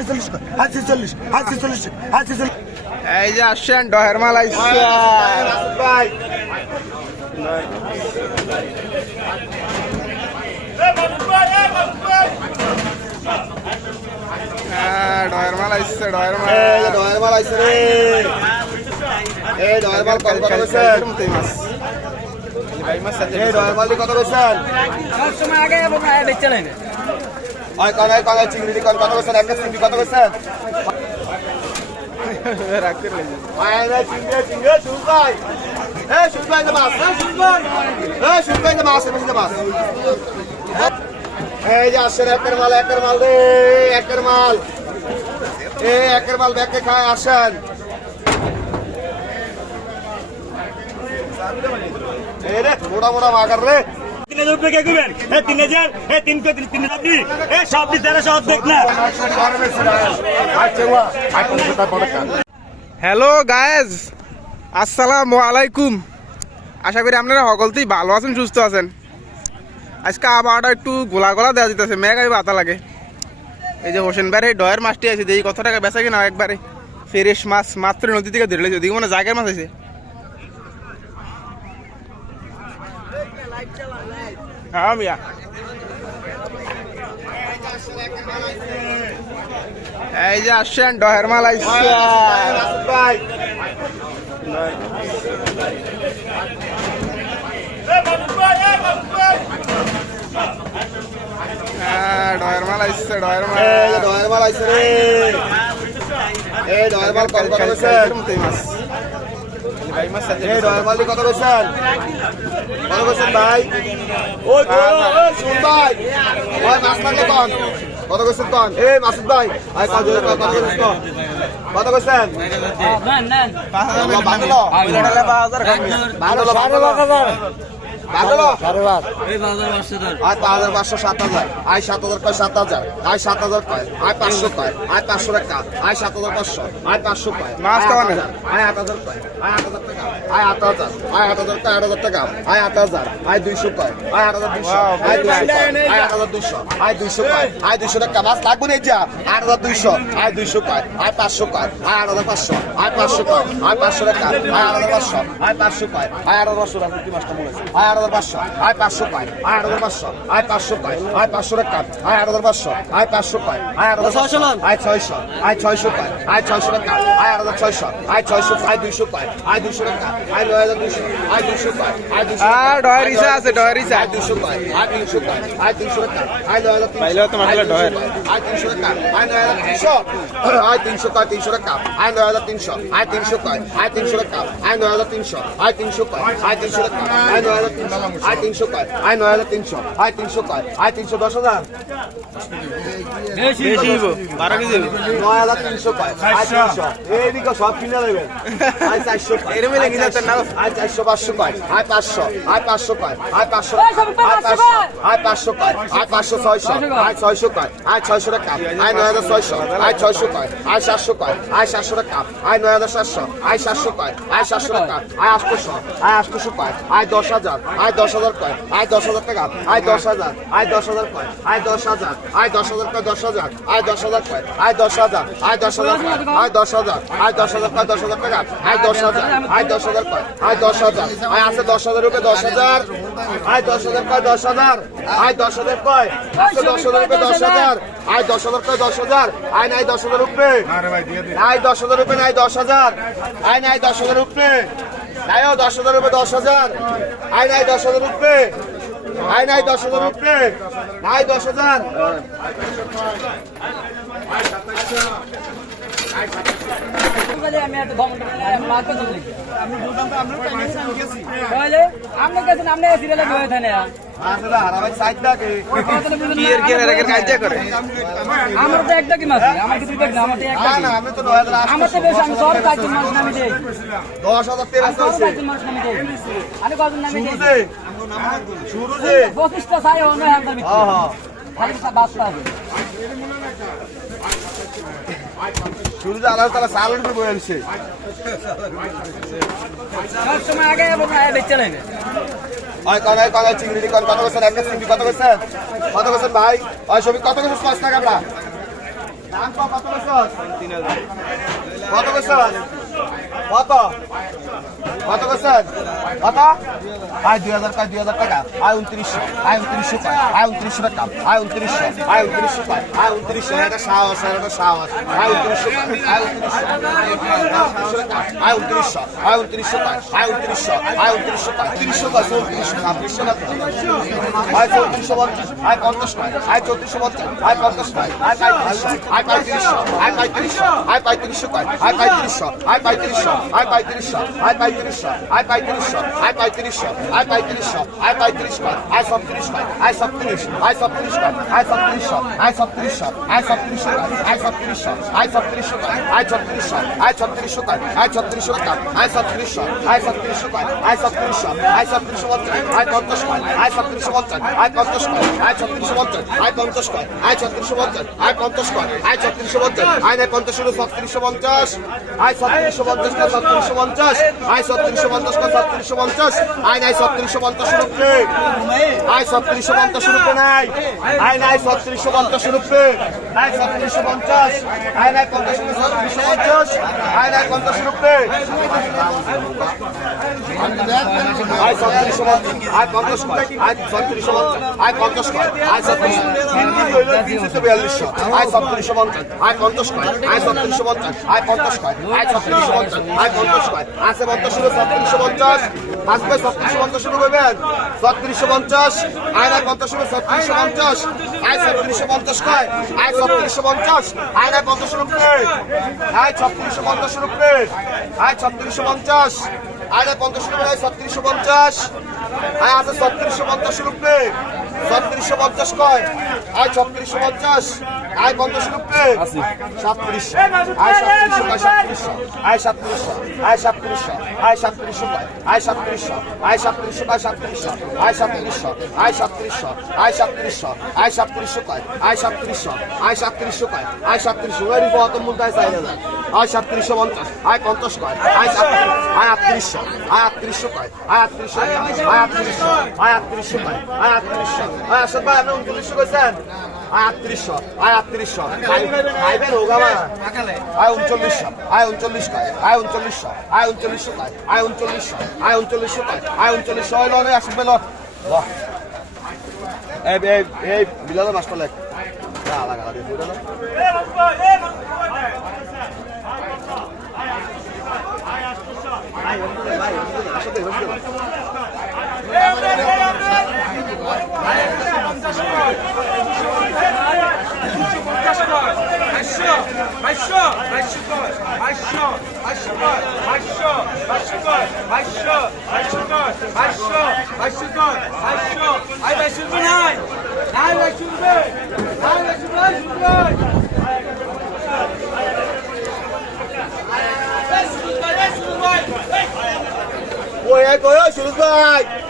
ছেচল্লিশ আর ছেচল্লিশ আর ছেচল্লিশ আর ছেচল্লিশ এই যে আসছেন ডহের মাল আইসছে হ্যাঁ, ডহের মাল আইসছে ডহের মাল। এই যে দয়ের মাল আইছে রে। এই দয়ের মাল এই দয়ের মালটি কত কইছেন সবসময় আগে বেচে নেই ওই কনাই কনাই চিংড়ি কত কইছেন একটা চিংড়ি কত কইছেন রাখতে লেগে আয় রে চিংড়ি চিংড়ি এই শুন ভাই যে মাছ ভাই এই শুন ভাই যে মাছ, এই মাছ। এই যে আসেন, একের মোটা মোটা মাগার রে। হ্যালো গায়েজ আসসালামু আলাইকুম। আশা করি আপনারা সকলতেই ভালো আছেন, সুস্থ আছেন। আজকে আবহাওয়াটা একটু গোলা গোলা দেওয়া যেতেছে, মেঘাই বাতা লাগে। এই যে হোসেন এই ডয়ের মাছটি আছে, যে এই কত টাকা বেচা কিনা একবারে। ফ্রেশ মাছ মাত্র নদী থেকে ধরলে, যদি মানে জায়গার মাছ আছে। হ্যাঁ মিয়া এই যে আসছেন ডহের মাল আইসছে ডহের মাল আইসছে ডহের মাল। দয়ের মাল আইছে রে। এই দয়ের মাল মতোই মাছ। ভাই কত কইছেন কত কইছেন ভাই? ওই শুন ভাই। ওই মাছ লাগলে কন? কত কইছেন কন? এই মাসুদ ভাই। আই কত কত বাংলো। Bungalow bungalow. বাংলো পাঁচশো পাঁচ হাজার পাঁচশো সাত হাজার আয় সাত হাজার কয় সাত হাজার আয় সাত হাজার কয় আয় পাঁচশো কয় আয় পাঁচশো টাকা আয় সাত হাজার পাঁচশো আয় পাঁচশো কয় মাছ আয় আট হাজার, আয় আট হাজার কয় আয় আট হাজার টাকা আয় আট হাজার আয় আট হাজার কয় আট হাজার টাকা আয় আট হাজার আয় দুইশো কয় আয় আট হাজার দুইশো আয় দুইশো আয় আট হাজার দুইশো আয় দুইশো কয় আয় দুইশো টাকা মাছ লাগবে না যা আট হাজার দুইশো আয় দুইশো কয় আয় পাঁচশো কয় আয় আট হাজার পাঁচশো আয় পাঁচশো কয় আয় পাঁচশো টাকা আয় আট হাজার পাঁচশো আয় পাঁচশো কয় আয় আট হাজার পাঁচশো টাকা কি মাছটা মনে আছে আয় আট হাজার পাঁচশো। আয় পাঁচশো কয় আয় আট হাজার পাঁচশো। আয় পাঁচশো কয় আয় পাঁচশো টাকা আয় আট হাজার পাঁচশো। আয় পাঁচশো কয় আয় আট হাজার ছয়শো আয় ছয়শো। আয় ছয়শো কয় আয় ছয়শো টাকা আয় আট হাজার ছয়শো। আয় ছয়শো আয় দুইশো কয় আয় দুইশো টাকা আয় নয় হাজার দুইশো। আয় দুইশো কয় আয় দুইশো আর ডয়ের ইসা আছে ডয়ের আয় দুইশো কয় আয় তিনশো কয় আয় তিনশো টাকা আয় নয় হাজার তিনশো। আয় তিনশো টাকা আয় নয় হাজার তিনশো। আয় তিনশো কয় তিনশো টাকা আয় নয় হাজার তিনশো। আয় তিনশো কয়। আয় তিনশো টাকা আয় নয় হাজার তিনশো। আয় তিনশো কয়। আয় তিনশো টাকা আয় নয় হাজার তিনশো। আয় তিনশো কয় আয় নয় হাজার তিনশো আয় তিনশো কয় আয় তিনশো দশ হাজার নয় হাজার তিনশো কয় আয় তিনশো এইদিকে সব কিনে দেবেন আয় চারশো। আয় চারশো পাঁচশো কয় আয় পাঁচশো আয় পাঁচশো কয় আয় পাঁচশো আয় পাঁচশো। আয় পাঁচশো কয় আয় পাঁচশো ছয়শো আয় ছয়শো কয় আয় ছয়শো টাকা আয় নয় হাজার ছয়শো আয় ছয়শো কয় আয় সাতশো কয় আয় সাতশো টাকা আয় নয় হাজার সাতশো আয় সাতশো কয় আয় সাতশো টাকা আয় আটশোশো আয় আটশোশো কয় আয় দশ হাজার আয় দশ হাজার কয় আয় দশ হাজার টাকা আয় দশ হাজার আয় দশ হাজার কয় আয় দশ হাজার আয় দশ হাজার কয় দশ হাজার আয় দশ হাজার কয় আয় দশ হাজার আয় দশ হাজার আয় দশ হাজার আয় দশ হাজার কয় দশ হাজার টাকা আয় দশ হাজার আয় দশ হাজার কয় আয় দশ হাজার আয় আছে দশ হাজার রুপে দশ হাজার আয় দশ হাজার কয় দশ হাজার আয় দশ হাজার কয় আছে দশ হাজার রুপে দশ হাজার আয় দশ হাজার কয় দশ হাজার আয় নাই দশ হাজার রুপে আয় দশ হাজার রুপে নাই দশ হাজার আয় নাই দশ হাজার রুপে নাই দশ হাজার রুপে দশ হাজার। আয় নাই, দশ হাজার রুপে আয় নাই, দশ হাজার রুপে নাই, দশ হাজার। আমার তো একটা কি মাছ আমার কিছু দেখ না আমার তো একটা কি। আমার বেশি আমি সব কাজ মাছ নামি দেই। দশ হাজার তেরো মাছ নামি দেই। আমি কত নামি দেই? পঁচিশটা সাই অন্য হ্যাঁ। হ্যাঁ শুরুতে আল্লাহ তালা সাল উঠবে বলছে সব সময় আগে এবং কনাই কনাই চিংড়ি কন কত বছর একটা চিংড়ি কত বছর কত বছর ভাই? ওই সবই কত বছর পাঁচ টাকা আমরা। দাম কত কত বছর কত? বছর কত? কত বছর কত আয় দুই হাজার কয় দুই হাজার টাকা আয় উনত্রিশশো আয় উনত্রিশশো কয় আয় উনত্রিশশো টাকা আয় উনত্রিশশো আয় উনত্রিশশো কয় আয় উনত্রিশশো এটা সাহস এটা সাহস আয় উনত্রিশশো আয় উনত্রিশশো আয় উনত্রিশশো আয় উনত্রিশশো কয় আয় উনত্রিশশো আয় উনত্রিশশো কয় তিরিশশো কয় চৌত্রিশশো ছাব্বিশশো না আয় চৌত্রিশশো পঞ্চাশ আয় পঞ্চাশ কয় আয় চৌত্রিশশো পঞ্চাশ আয় পঞ্চাশ কয় আয় পঁয়ত্রিশশো আয় পঁয়ত্রিশশো আয় পঁয়ত্রিশশো আয় পঁয়ত্রিশশো কয় আয় পঁয়ত্রিশশো আয় পঁয়ত্রিশশো আয় পঁয়ত্রিশশো আয় পঁয়ত্রিশশো আয় পঁয়ত্রিশশো আয় পঁয়ত্রিশশো আয় পঁয়ত্রিশশো আয় পঁয়ত্রিশ কয় আয় সত্তিরিশ কয় আয় সত্তিরিশ আয় সত্তিরিশ কয় আয় সত্তিরিশশো আয় সত্তিরিশশো আয় সত্তিরিশশো কয় আয় সত্তিরিশশো আয় সত্তিরিশশো কয় আয় ছত্রিশশো আয় ছত্রিশশো আয় ছত্রিশশো আয় সত্তিরিশশো আয় সত্তিরিশশো কয় আয় সত্তিরিশশো আয় সত্তিরিশশো পঞ্চাশ আয় পঞ্চাশ কয় আয় সত্তিরিশশো পঞ্চাশ আয় পঞ্চাশ কয় আয় ছত্রিশশো পঞ্চাশ আয় পঞ্চাশ কয় আয় ছত্রিশশো পঞ্চাশ আয় পঞ্চাশ কয় আয় ছত্রিশশো পঞ্চাশ আয় নয় পঞ্চাশ হলো ছত্রিশশো পঞ্চাশ আয় ছত্রিশশো পঞ্চাশ ছত্রিশশো পঞ্চাশ আয় ছত্রিশশো পঞ্চাশ ছত্রিশশো পঞ্চাশ আয় নাই ছত্রিশশো পঞ্চাশ রুপে আয় ছত্রিশশো পঞ্চাশ রুপে নাই আয় নাই ছত্রিশশো পঞ্চাশ রুপে আয় ছত্রিশশো পঞ্চাশ আয় নাই পঞ্চাশ ছত্রিশশো পঞ্চাশ আয় নাই পঞ্চাশ রুপে আয় ছত্রিশশো পঞ্চাশ আয় পঞ্চাশ আয় ছত্রিশশো পঞ্চাশ আয় পঞ্চাশ আয় দিতে বিয়াল্লিশশো আয় ছত্রিশশো পঞ্চাশ আয় পঞ্চাশ আয় ছত্রিশশো পঞ্চাশ আয় পঞ্চাশ আয় ছত্রিশশো পঞ্চাশ আয় পঞ্চাশ আছে পঞ্চাশ হলো ছত্রিশশো পঞ্চাশ আসবে ছত্রিশশো পঞ্চাশ শুরু করবেন ছত্রিশশো পঞ্চাশ, আয় না পঞ্চাশ হলো ছত্রিশশো পঞ্চাশ, আয় ছত্রিশশো পঞ্চাশ কয়? আয় ছত্রিশশো পঞ্চাশ, আয় না পঞ্চাশ রুপে আয় ছত্রিশশো পঞ্চাশ রুপে আয় ছত্রিশশো পঞ্চাশ, আয় না পঞ্চাশ রুপে আয় ছত্রিশশো পঞ্চাশ, আয় আছে ছত্রিশশো পঞ্চাশ রুপে ছত্রিশশো পঞ্চাশ কয়? আয় ছত্রিশশো পঞ্চাশ আয় পঞ্চাশ রুপে সাতত্রিশশো আয় সাতত্রিশশো আয় সাতত্রিশশো আয় সাতত্রিশশো আয় সাতত্রিশশো কয় আয় সাতত্রিশশো আয় সাতত্রিশশো কয় সাতত্রিশশো আয় সাতত্রিশশো আয় সাতত্রিশশো আয় সাতত্রিশশো আয় সাতত্রিশশো কয় আয় সাতত্রিশশো আয় সাতত্রিশশো কয় আয় সাতত্রিশশো ওই রিপোর্ট মূলটা চাই না আয় সাতত্রিশশো পঞ্চাশ আয় পঞ্চাশ কয় আয় সাতত্রিশ আয় আটত্রিশশো আয় আটত্রিশশো কয় আয় আটত্রিশশো আয় আটত্রিশশো আয় আটত্রিশশো কয় আয় আটত্রিশশো আয় আসল ভাই আপনি উনচল্লিশশো কইছেন আয় আটত্রিশশো আয় আটত্রিশশো খাইবেন হোক আমার আয় উনচল্লিশশো আয় উনচল্লিশ কয় আয় উনচল্লিশশো আয় উনচল্লিশশো আয় উনচল্লিশশো আয় উনচল্লিশশো আয় উনচল্লিশশো হইল রে আসবে ল এই বিলালে মাস্টার লেখ লাগা লাগা দিয়ে দিল Oi, agora, Júlio, vai!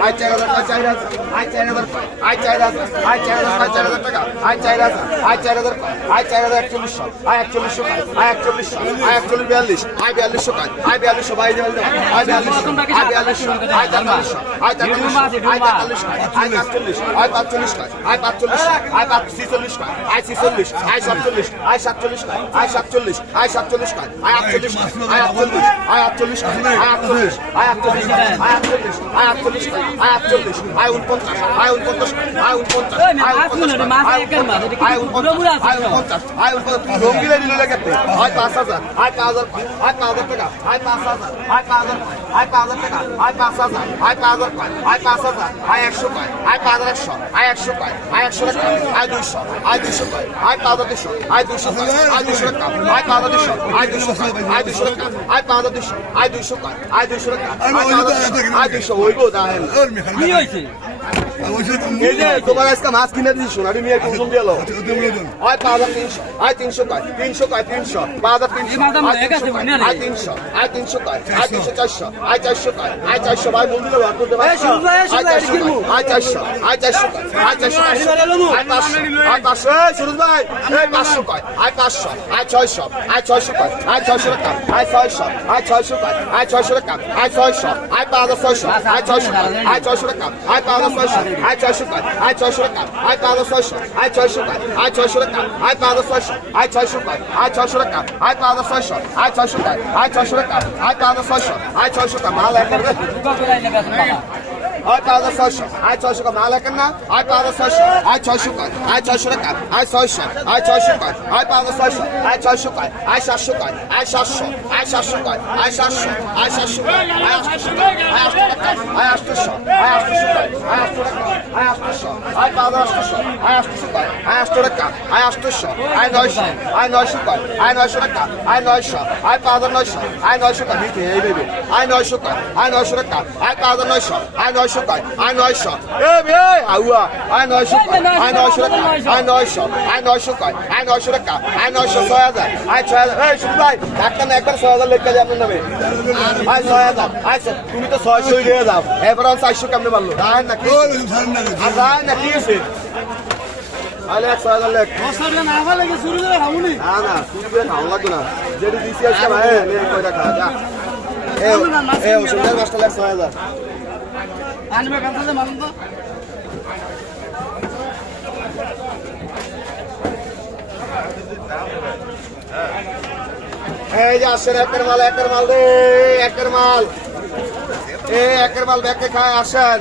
আয় চার হাজার আয় আয় আয় আয় আয় টাকা আয় চার আয় আয় আয় আয় আয় একচল্লিশ বিয়াল্লিশ আয় বিয়াল্লিশশো কাজ আয় বিয়াল্লিশশো ভাই আয় বিয়াল্লিশশো আয় বিয়াল্লিশশো আয় তেতাল্লিশশো আয় তেতাল্লিশশো আয় আয় আয় আয় আয় পাঁচ ছিচল্লিশ আয় ছিচল্লিশ আয় সাতচল্লিশ আয় সাতচল্লিশ আয় সাতচল্লিশ আয় সাতচল্লিশ আয় আটচল্লিশ আয় আটচল্লিশ আয় আটচল্লিশ আয় আটচল্লিশ আয় আটচল্লিশ আয় আটচল্লিশ আয় আটচল্লিশ আয় আটচল্লিশ আয় উনপঞ্চাশ আয় উনপঞ্চাশ আয় উনপঞ্চাশ আয় উনপঞ্চাশ আয় উনপঞ্চাশ আয় উনপঞ্চাশ আয় উনপঞ্চাশ রঙ্গিলে নিল লেগেতে আয় পাঁচ হাজার আয় পাঁচ হাজার আয় পাঁচ হাজার টাকা আয় পাঁচ হাজার আয় পাঁচ হাজার আয় পাঁচ হাজার টাকা আয় পাঁচ হাজার আয় পাঁচ হাজার আয় পাঁচ হাজার আয় একশো পায় আয় পাঁচ হাজার একশো আয় একশো পায় আয় একশো টাকা আয় দুইশো আয় দুইশো পায় আয় পাঁচ হাজার দুইশো আয় দুইশো আয় দুইশো টাকা আয় পাঁচ হাজার দুইশো আয় দুইশো আয় দুইশো টাকা আয় পাঁচ হাজার দুইশো আয় দুইশো আয় দুইশো আয় দুইশো আয় হইব দাঁড়ান কি হয়েছে এই যে তোমার আজকে মাছ কিনে দিয়েছি সোনারি নিয়ে কুসুম দিয়ে এলো আয় পাঁচ হাজার তিনশো আয় তিনশো কয় তিনশো কয় তিনশো পাঁচ হাজার তিনশো আয় তিনশো আয় তিনশো কয় আয় তিনশো চারশো আয় চারশো কয় আয় চারশো ভাই দিলে ভাগ করতে পারছ আয় চারশো আয় চারশো আয় চারশো আয় চারশো আয় পাঁচশো আয় পাঁচশো সুরজ ভাই এই পাঁচশো কয় আয় পাঁচশো আয় ছয়শো আয় ছয়শো কয় আয় ছয়শো টাকা আয় ছয়শো আয় ছয়শো কয় আয় ছয়শো টাকা আয় ছয়শো আয় পাঁচ হাজার ছয়শো আয় ছয়শো আয় ছয়শো টাকা আয় পাঁচ হাজার ছয়শো আয় ছয়শো কয় আয় ছয়শো টাকা, আয় পাঁচ হাজার ছয়শো, আয় ছয়শো কয় আয় ছয়শো টাকা, আয় পাঁচ হাজার ছয়শো, আয় ছয়শো কয় আয় ছয়শো টাকা, আয় পাঁচ হাজার ছয়শো, আয় ছয়শো কয় আয় ছয়শো টাকা, আয় পাঁচ হাজার ছয়শো, আয় ছয়শো টাকা, মাল এক পাঁচ হাজার ছয়শো আয় ছয়শো টাকা মাল এক না আয় পাঁচ হাজার ছয়শো আয় ছয়শো কয় আয় ছয়শো টাকা আয় ছয়শো আয় ছয়শো কয় আয় পাঁচ হাজার ছয়শো আয় ছয়শো কয় আয় সাতশো কয় আয় সাতশো আয় সাতশো কয় আয় সাতশো আয় সাতশো আয় আটশো আয় আটশো আয় আটশো আয় আটশো আয় আটশো আয় পাঁচ হাজার আটশো আয় আটশো কয় আয় আটশো টাকা আয় আটশো আয় নয়শো আয় নয়শো কয় আয় নয়শো টাকা আয় নয়শো আয় পাঁচ হাজার নয়শো আয় নয়শো কয় এই দেবে আয় নয়শো কয় আয় নয়শো টাকা আয় পাঁচ হাজার নয়শো আয় নয়শো কয় আয় নয়শো এ বে! আউয়া আয় নয়শো কয় আয় নয়শো টাকা আয় নয়শো আয় নয়শো কয় আয় নয়শো টাকা আয় নয়শো ছয় হাজার আয় ছয় হাজার। এই শুধু ভাই একটা না একবার ছয় হাজার লেখা যায় আপনার নামে। আয় ছয় হাজার আয় স্যার, তুমি তো ছয়শো দিয়ে যাও এবার আমি চারশো কেমনে পারল আয় না কি আর আয় না কি আছে আলে এক ছয় হাজার লেখ। না না। শুরু করে খাওয়া লাগবে না। যেটি দিছি আজকে ভাই নে কয়টা খা যা। এ এ ওষুধের মাছটা লাখ ছয় হাজার এই যে আসেন একের মাল একের মাল রে একের মাল। এ একের মাল ব্যাকে খায় আসেন।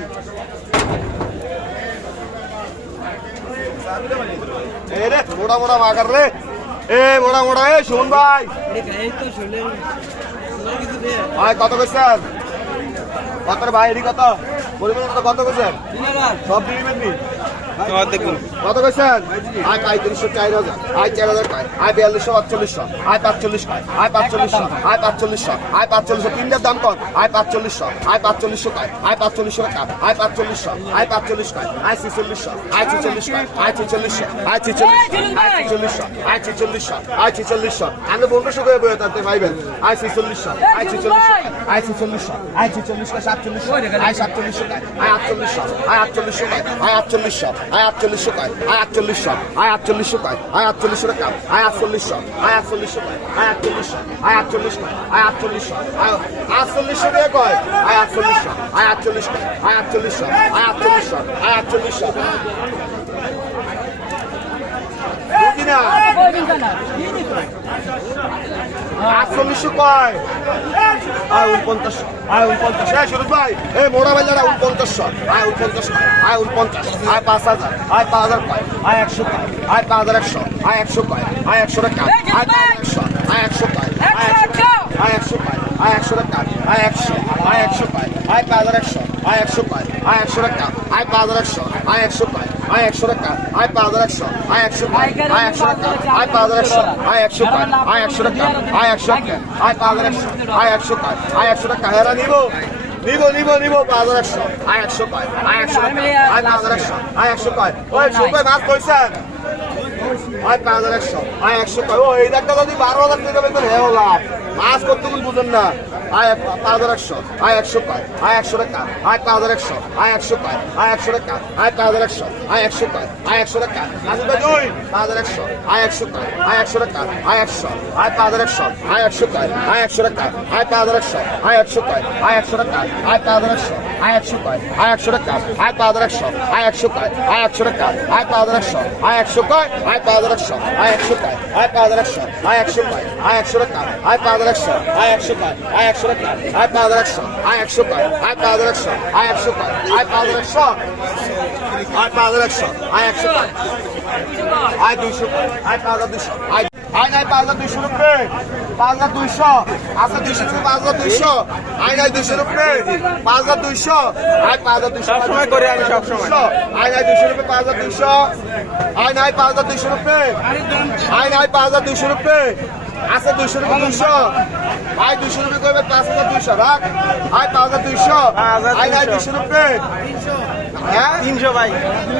এ রে মোটা মোটা মাগার রে। এ মোটা মোটা এ শুন ভাই। ভাই কত কইছেন? কত ভাই? এডি কত? পরিমাণ কত কত কইছেন সব দিয়ে কত কইছেন আয় পঁয়ত্রিশশো চার হাজার আয় চার হাজার কয় আয় বিয়াল্লিশশো পাঁচচল্লিশশো আয় পাঁচচল্লিশ কয় আয় পাঁচচল্লিশশো আয় পাঁচচল্লিশশো আয় পাঁচচল্লিশশো তিনটার দাম কত আয় পাঁচচল্লিশশো আয় পাঁচচল্লিশশো কয় আয় পাঁচচল্লিশশো টাকা আয় পাঁচচল্লিশশো আয় পাঁচচল্লিশ কয় আয় ছিচল্লিশশো আয় কয় আয় ছিচল্লিশশো আয় ছিচল্লিশ আয় ছিচল্লিশশো আয় ছিচল্লিশশো আয় ছিচল্লিশশো আমি পনেরোশো করে বয়ে তাতে পাইবেন আয় ছিচল্লিশশো আয় ছিচল্লিশশো আয় ছিচল্লিশশো আয় ছিচল্লিশশো সাতচল্লিশশো আয় সাতচল্লিশশো আয় আটচল্লিশশো আয় আটচল্লিশশো আয় আটচল্লিশশো আয় আটচল্লিশশো কয়, আয় আটচল্লিশশো আয় আটচল্লিশশো কয়, আয় আটচল্লিশশো টাকা, আয় আটচল্লিশশো আয় আটচল্লিশশো কয়, আয় আটচল্লিশশো আয় আটচল্লিশশো আয় আটচল্লিশশো আয় আটচল্লিশশো দিয়ে কয়, আয় আটচল্লিশশো আয় আটচল্লিশশো আয় আটচল্লিশশো আয় আটচল্লিশশো আয় আটচল্লিশশো। বুঝি না আটচল্লিশশো কয় আয় উনপঞ্চাশ আয় উনপঞ্চাশ হ্যাঁ সুরজ ভাই এই মোড়া বাজারে উনপঞ্চাশশো আয় উনপঞ্চাশ আয় উনপঞ্চাশ আয় পাঁচ হাজার আয় পাঁচ হাজার কয় আয় একশো কয় আয় পাঁচ হাজার একশো আয় একশো কয় আয় একশো টাকা আয় পাঁচ একশো আয় একশো কয় আয় একশো কয় আয় একশো টাকা আয় একশো আয় একশো কয় আয় পাঁচ হাজার একশো আয় একশো কয় আয় একশো টাকা আয় পাঁচ হাজার একশো আয় একশো কয় আয় একশো টাকা আয় পাঁচ হাজার একশো আয় একশো আয় একশো টাকা আয় পাঁচ হাজার একশো আয় একশো আয় একশো টাকা আয় একশো আয় পাঁচ হাজার একশো আয় একশো আয় একশো টাকা হেরা নিব নিব নিব নিব পাঁচ হাজার একশো আয় একশো কয় আয় একশো আয় পাঁচ হাজার একশো আয় একশো কয় ওই সুপার মাছ কইছেন আয় পাঁচ হাজার একশো আয় একশো ও এই একটা যদি বারো হাজার টাকা বেতন হে লাভ মাছ করতে বুঝেন না আয় পাঁচ হাজার একশো আয় একশো কয় আয় একশো টাকা আয় পাঁচ হাজার একশো আয় একশো কয় আয় একশো টাকা আয় পাঁচ হাজার একশো আয় একশো কয় আয় একশো টাকা পাঁচ হাজার একশো আয় একশো কয় আয় একশো টাকা আয় একশো আয় পাঁচ হাজার একশো আয় একশো কয় আয় একশো টাকা আয় পাঁচ হাজার একশো আয় একশো কয় আয় একশো টাকা আয় পাঁচ হাজার একশো আয় একশো কয় আয় একশো টাকা আয় পাঁচ হাজার একশো আয় একশো কয় আয় একশো টাকা আয় পাঁচ হাজার একশো আয় একশো কয় আয় পাঁচ হাজার একশো আয় একশো কয় আয় পাঁচ হাজার একশো, আয় একশো কয় আয় একশো টাকা, আয় পাঁচ হাজার একশো, আয় একশো কয় আয় একশো টাকা, আয় পাঁচ হাজার একশো, আয় একশো কয় আয় পাঁচ হাজার একশো, আয় একশো কয় আয় পাঁচ হাজার একশো, আয় পাঁচ হাজার একশো, আয় একশো কয় আয় দুইশো আয় পাঁচ হাজার দুইশো, আয় আয় নাই পাঁচ হাজার দুইশো রুপে। পাঁচ হাজার দুইশো। আচ্ছা দুইশো থেকে পাঁচ হাজার দুইশো। আয় নাই দুইশো রুপে। পাঁচ হাজার দুইশো। আয় পাঁচ হাজার দুইশো সবসময় করি আমি, সবসময়। আয় নাই দুইশো রুপে পাঁচ হাজার দুইশো। আয় নাই পাঁচ হাজার দুইশো রুপে। আয় নাই পাঁচ হাজার দুইশো রুপে। আছে দুইশো রুপে দুইশো। আয় দুইশো রুপে করবে পাঁচ হাজার দুইশো। রাখ। আয় পাঁচ হাজার দুইশো। আয় নাই। দুইশো রুপে। হ্যাঁ? তিনশো ভাই।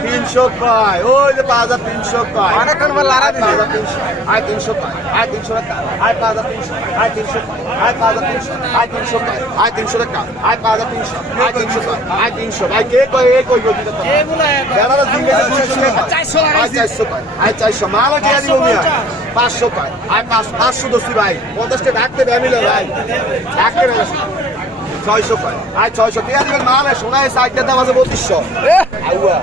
তিনশো কয়? ওই যে পাঁচ হাজার তিনশো কয়। অনেকক্ষণ পর লারা দিছে। পাঁচ হাজার তিনশো আয় তিনশো কয় আয় তিনশো টাকা আয় পাঁচ হাজার তিনশো আয় তিনশো কয় আয় পাঁচ হাজার তিনশো আয় তিনশো কয় আয় তিনশো টাকা আয় পাঁচ হাজার তিনশো আয় তিনশো কয় আয় তিনশো। ভাই কে কয় এ কই গো দিতে বেড়ারা দিকে দুইশো টাকা আয় চারশো কয় আয় চারশো। মালা কে দিব মিয়া। পাঁচশো কয়। আয় পাঁচ পাঁচশো দোষী ভাই। পঞ্চাশটা ডাকতে ব্যামিলে ভাই ডাকতে ব্যামিলে ছয়শো আয় ছয়শো। টিয়া দিবেন মালে শোনায় সাইডটা দাম আছে বত্রিশশো। আউয়া।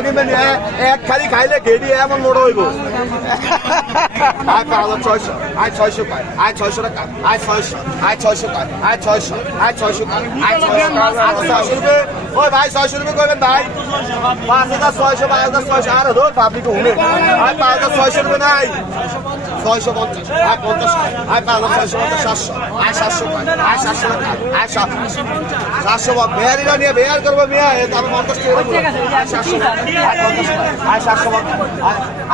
কিনবেন এ- এক খালি খাইলে গেডি এমন মোড় হইব। আয় পাঁচ ছয়শো। আয় ছয়শো কয়। আয় ছয়শো টাকা। আয় ছয়শো। আয় ছয়শো কয়। আয় ছয়শো। আয় ছয়শো কয়। আয় ছয়শো রুপয়ে ওই ভাই ছয়শো রুপয়ে করবেন ভাই। পাঁচ হাজার ছয়শো পাঁচ হাজার ছয়শো। আর ধর পাবলিক হুনে আয় পাঁচ হাজার ছয়শো রুপয়ে নাই। ছয়শো পঞ্চাশ আয় পঞ্চাশ আয় পাঁচ ছয়শো পঞ্চাশ সাতশো আয় সাতশো আয় সাতশো টাকা আয় সাতশো সাতশো বেয়ারিরা নিয়ে বেয়ার করব মেয়া তার পঞ্চাশ টাকা সাতশো আয় সাতশো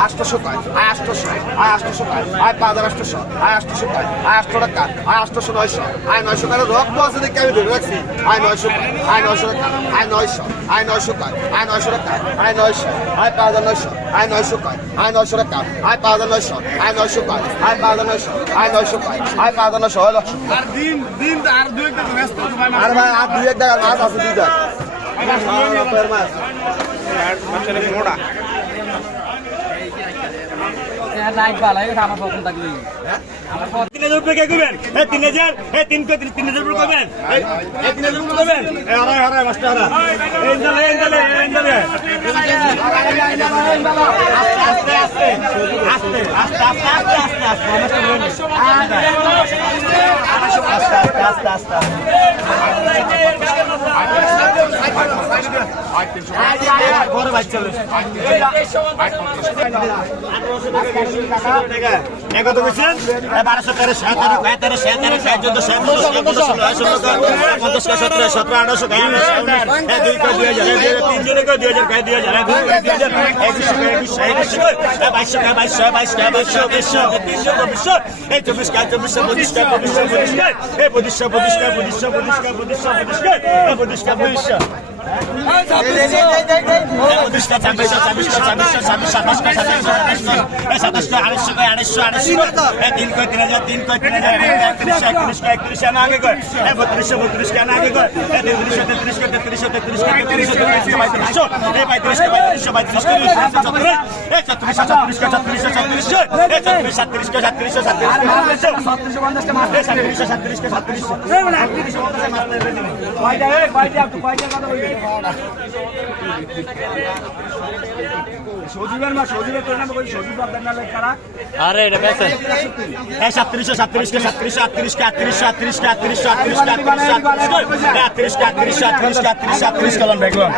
আটশোশো কয় আয় আটশোশো আয় আটশোশো কয় আয় পাঁচ হাজার আটশোশো আয় আটশোশো কয় আয় আটশো টাকা আয় আটশোশো নয়শো আয় নয়শো টাকা রক্ত আছে দেখে আমি ধরে রাখছি আয় নয়শো আয় নয়শো টাকা আয় নয়শো আয় নয়শো কয় আয় নয়শো টাকা আয় নয়শো আয় পাঁচ হাজার নয়শো আয় নয়শো কয় আয় নয়শো টাকা আয় পাঁচ হাজার নয়শো আয় নয়শো নয়শো পাঁচ আয় পাঁচ নয়শো। আয় নয়শো পাঁচ আয় পাঁচ নয়শো হয় নয়শো আর দিন দিন আর একটা আর আছে দুইটা। হ্যাঁ, মোটা। লাইট ভালো আমার পছন্দ থাকলে তিন হাজার রুপিয়া কে করবেন এ তিন হাজার এ তিন কয় তিন হাজার রুপিয়া এই এই তিন হাজার রুপিয়া করবেন এ হারাই হারাই মাস্টার হারা এই ইন্দালে এই ইন্দালে এই ইন্দালে আস্তে আস্তে আস্তে আস্তে আস্তে আস্তে আস্তে আস্তে আস্তে আস্তে আস্তে ঘরে বাইক চলে এ কত বলছেন বারোশো তেরো সতেরো তেরো সতেরো চোদ্দ সতেরো ষোলো ষোলো পঞ্চাশ সতেরো সতেরো আঠারোশো দুই দুই হাজার তিনজনে দুই হাজার দুই হাজার দুই হাজার একুশশো একুশশো একুশশো বাইশশো বাইশশো বাইশশো বাইশশো বাইশশো তিনশো চব্বিশশো এই চব্বিশ কাজ চব্বিশশো পঁচিশটা পঁচিশশো পঁচিশটা এই পঁচিশশো পঁচিশটা পঁচিশশো পঁচিশটা পঁচিশশো পঁচিশটা পঁচিশটা পঁচিশশো back. কয়টা কয়টা কয়টা কথা বলবি ਦੇ ਨਾਲ ਸਾਰੇ ਟੇਬਲ ਤੇ আরে এটা বেচেন হ্যাঁ সাতত্রিশশো সাতত্রিশকে সাতত্রিশশো আটত্রিশকে আটত্রিশশো আটত্রিশকে আটত্রিশশো আটত্রিশকে আটত্রিশকে আটত্রিশকে আটত্রিশকে আটত্রিশকে আটত্রিশকে আটত্রিশ কলম বেগুন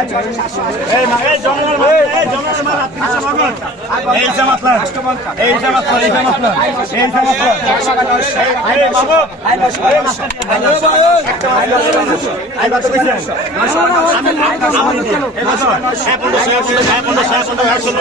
এই জাম আপনার এই জাম আপনার এই জাম আপনার এই জাম আপনার এই জাম আপনার আমি পনেরোশো পনেরোশো পনেরোশো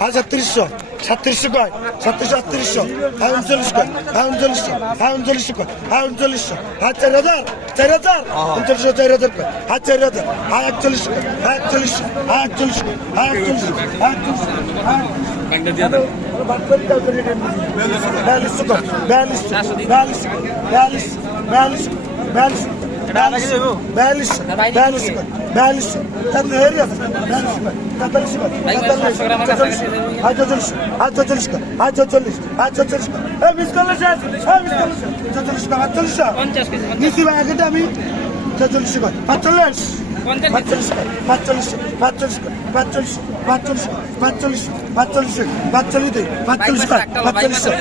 আর সাতত্রিশশো সাতত্রিশশো কয় সাতত্রিশশো আটত্রিশশো আর উনচল্লিশ কয় আর উনচল্লিশশো আর উনচল্লিশশো কয় আর উনচল্লিশশো আর চার হাজার চার হাজার উনচল্লিশশো চার হাজার কয় আর চার হাজার আর একচল্লিশ কয় আর একচল্লিশ আর একচল্লিশ আর একচল্লিশ আর একচল্লিশ বিয়াল্লিশ বিয়াল্লিশ বিয়াল্লিশ বিয়াল্লিশ বিয়াল্লিশ বিয়াল্লিশ তেতাল্লিশ আটচল্লিশ আটচল্লিশ আটচল্লিশ আটচল্লিশ মিস করলে শেষ মিস করলে শেষ চল্লিশ আটচল্লিশ নিশ্চয়ই আগে আমি চল্লিশ পাঁচচল্লিশ পাঁচচল্লিশ পাঁচচল্লিশ পাঁচচল্লিশ পাঁচচল্লিশ পাঁচচল্লিশ পাঁচচল্লিশ পাঁচচল্লিশ পাঁচচল্লিশ পাঁচচল্লিশ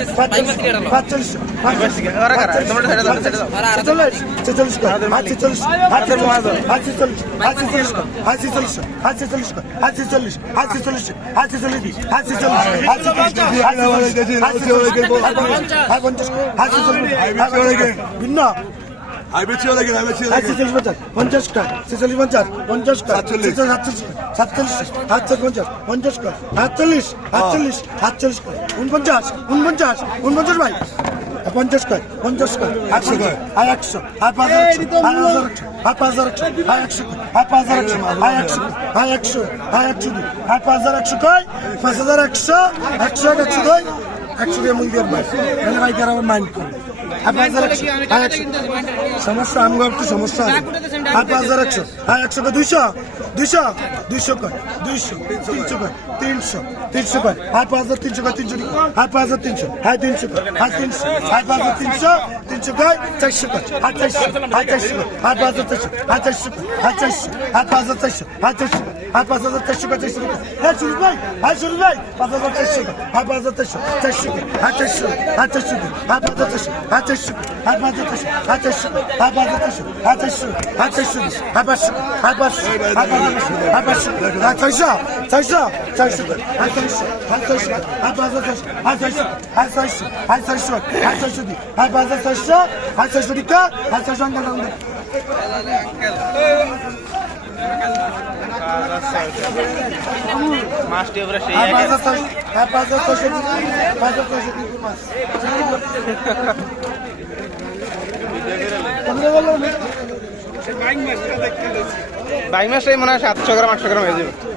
পাঁচচল্লিশ পাঁচচল্লিশ পাঁচচল্লিশ ছেচল্লিশ ছেচল্লিশ আটচল্লিশ আটচল্লিশ আটচল্লিশ আটচল্লিশ আটচল্লিশ আটচল্লিশ আটচল্লিশ আটচল্লিশ আটচল্লিশ আটচল্লিশ ভিন্ন ছেচল্লিশ পঞ্চাশ পঞ্চাশ টাকা ছেচল্লিশ পঞ্চাশ। পঞ্চাশ। টাকা সাতচল্লিশ। সাতচল্লিশ সাতচল্লিশ পঞ্চাশ টাকা সাতচল্লিশ সাতচল্লিশ সাতচল্লিশ উনপঞ্চাশ উনপঞ্চাশ উনপঞ্চাশ ভাই। পঞ্চাশ কয় পঞ্চাশ কয় একশো কয় আর একশো আর পাঁচ হাজার একশো আর পাঁচ হাজার একশো আর একশো আর পাঁচ হাজার একশো আর একশো আর একশো আর একশো দুই। আর পাঁচ হাজার একশো কয়? পাঁচ হাজার একশো একশো এক একশো দুই। একশো দিয়ে মুখ দিয়ে ভাই। ভাই আবার মাইন্ড করে। সমস্যা আমগো একটু সমস্যা আছে। আর পাঁচ হাজার একশো। হ্যাঁ একশো কয়? দুইশো? দুইশো? দুইশো কয়? দুইশো। তিনশো কয়? তিনশো। তিনশো কয়? আর পাঁচ হাজার তিনশো কয়? তিনশো। আর পাঁচ হাজার তিনশো। হ্যাঁ তিনশো কয়। আর তিনশো। আর পাঁচ হাজার তিনশো। তিনশো কয় চারশো কয় আর চারশো আর চারশো কয় আর পাঁচ হাজার চারশো আর চারশো কয় আর চারশো আর পাঁচ হাজার চারশো আর চারশো কয় আর পাঁচ হাজার চারশো কয় চারশো কয় হ্যাঁ শুরু ভাই হ্যাঁ শুরু ভাই পাঁচ হাজার চারশো কয় আর পাঁচ হাজার চারশো চারশো কয় আর চারশো আর চারশো চারশো আর চারশো কয় আর চারশো আঙ্কেল বাইক মাছটাই মনে হয় সাতশো গ্রাম আটশো গ্রাম হয়ে যাবে।